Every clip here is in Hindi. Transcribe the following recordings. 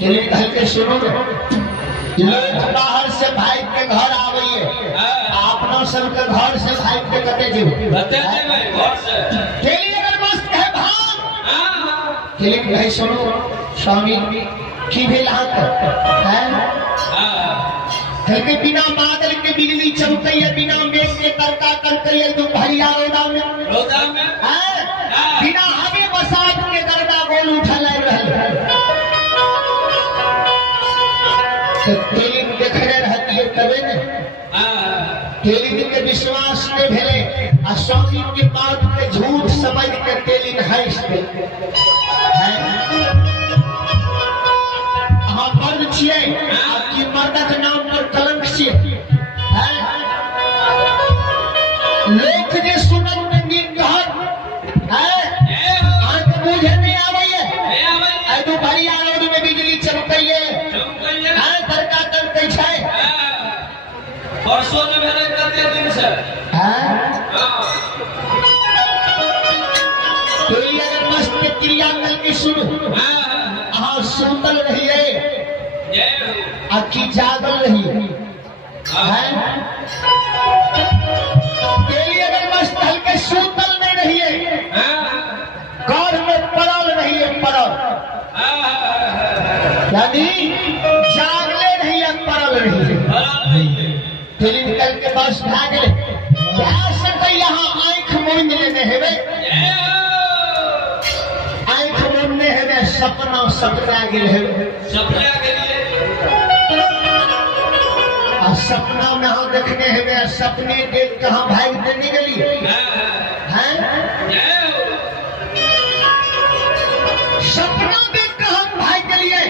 चलिए कह के सुनो लोग बाहर से भाई के घर आवे अपना सबके घर से भाई के कटे जी चलिए अगर मस्त है भाग चलिए कहे सुनो स्वामी की भी लात है के बिना बादल के बिजली चमकई है बिना मेघ के तड़का करकई है दोपहरिया रोदा में बिना हवे बसात के दरदा गोल उठल रहल तो तेलिन देखने रहती है तबे ने तेलिन के विश्वास ने भेले आ स्वामी के बात के झूठ समझ के तेलिन हंस दे अहाँ मर्द छियै आपकी मर्दक नाम पर कलंक छियै लोक जे सुनत में नीक कहत आंख बुझे नहीं आवे है दोपहरिया रोड में बिजली चमकई है तड़का तड़कै छै परसों में भेलै कते दिन से तो ये अगर मस्त के क्रिया कल के सुनो अहाँ सुतल रहिए आखी जागल रहिए तेली अगर मस्त हल्के सुतल नहीं रहिए गौर में पड़ल रहिए पड़ल यानी जागले रहिए पड़ल रहिए तेली निकल के बस भाग गए क्या सके यहाँ आंख मूंद लेने हेबे आंख मूंदने हेबे सपना सपना गेल हेबे सपना के लिए सपना में हम देखने हैं सपने देख कहाँ भाई से निकली सपना देख कर हम भाई के लिए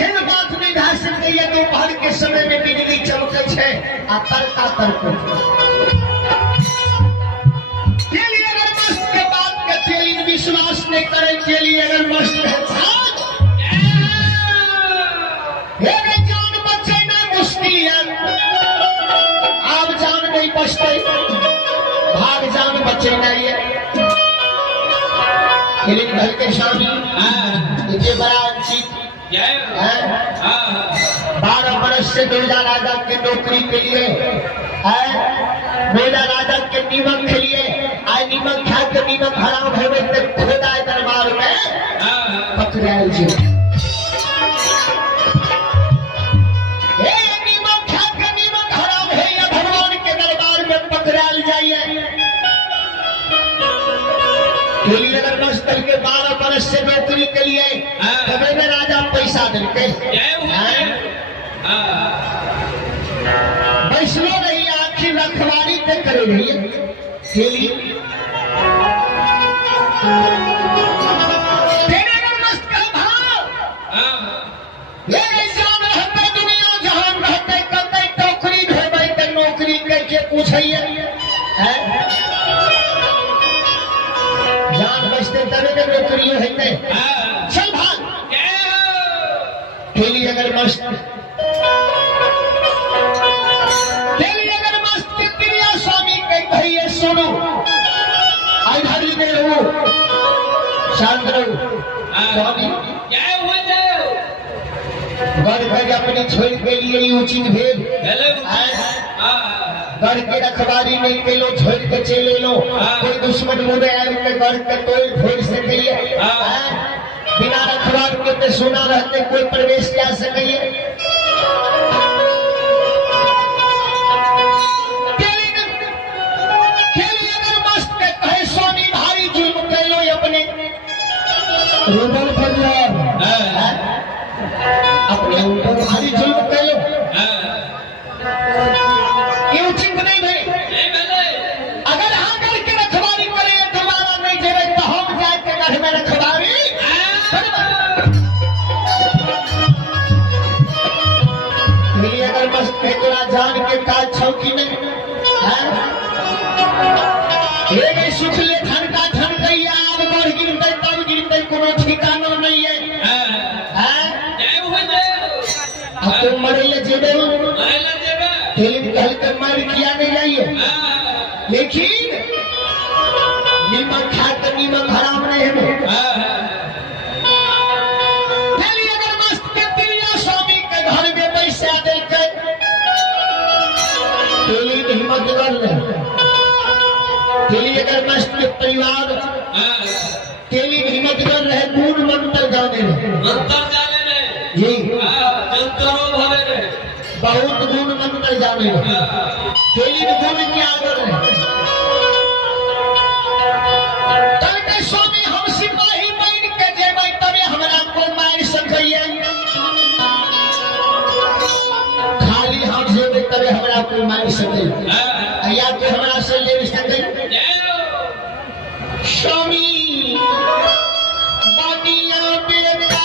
एहन बात नहीं ढा सकते है दोपहर के समय में बिजली चमके छे आ तड़का तड़के चलिए अगर मस्त के बात के चलिए विश्वास नहीं करे चलिए अगर मस्त है जान बचे नहीं मुश्किल है आप जान नहीं बचते भाग जान बचे नहीं है लेकिन घर के शामी ये बड़ा चीज 12 बरस से नोएडा राजा की नौकरी के लिए नोएडा राजा के नीमक के लिए आज नीमक खा के नीमक हराम है खुदा दरबार में पकड़ाए जी अगर मस्तर के 12 बरस से नौकरी के लिए तबे में राजा पैसा देते वैष्णो नहीं आखिर रखवारी पे करे रही के लिए मस्त का भाव ये जान रहते दुनिया जहान रहते कते टोकरी भेबे ते नौकरी करके पूछिए जान बचते तभी तो नौकरी है चल भाग तेली अगर मस्त के क्रिया स्वामी के कहिए सुनो आधारी में रहो शांत रहो स्वामी घर घर अपनी छोड़ के लिए उचित भेद घर के रखवारी नहीं के लो छोड़ के चले लो कोई दुश्मन मुझे के घर के कोई फोड़ सके बिना रखवार के सुना रहते कोई प्रवेश जा सके अगर मस्त कहे स्वामी भारी जुल्म कर लो अपने रुदल पर अपने ऊपर भारी जुल्म कर लो उचित नहीं भाई अगर हाँ करके रखवारी करे दोबारा नहीं देवे तो हम जाके घर में रखवारी अगर मस्त है तोरा जान के काज छौकी नहीं नहीं सुख ले ठनका ठनकैया आग बढ़ गिरते तब गिरते कोनो ठिकाना नहीं है अब तुम मरे ले जेबे कहल कर मार किया नहीं जाए के परिवार तेली हिम्मत कर रहे कून मंत्र जाने मंतर जाने रहे जी जंतरों भरे रहे बहुत गुण मंत्र जाने तेली गुण क्या कर रहे तब के स्वामी हम सिपाही बन के जेबै तबे हमरा को मार सकैया खाली हाथ जेबै तबे हमरा को मार सकैया या के हमरा से ले सकैया स्वामी बानिया बेटा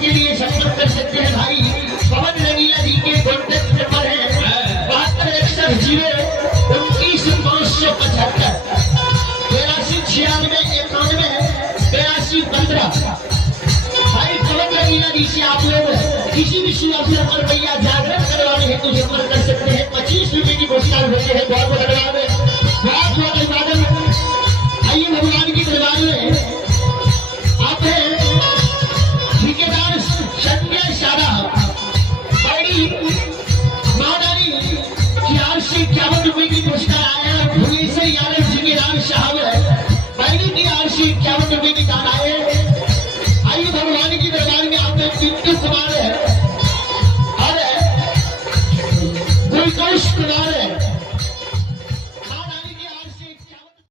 के लिए संपर्क कर सकते हैं भाई पवन रंगीला जी के कॉन्टेक्ट नंबर है 7261295575 829691 भाई पवन रंगीला जी से आप लोग किसी भी शुभ अवसर पर भैया जागरण करवाने हेतु संपर्क कर सकते हैं 25 रुपए की पुरस्कार होते हैं बहुत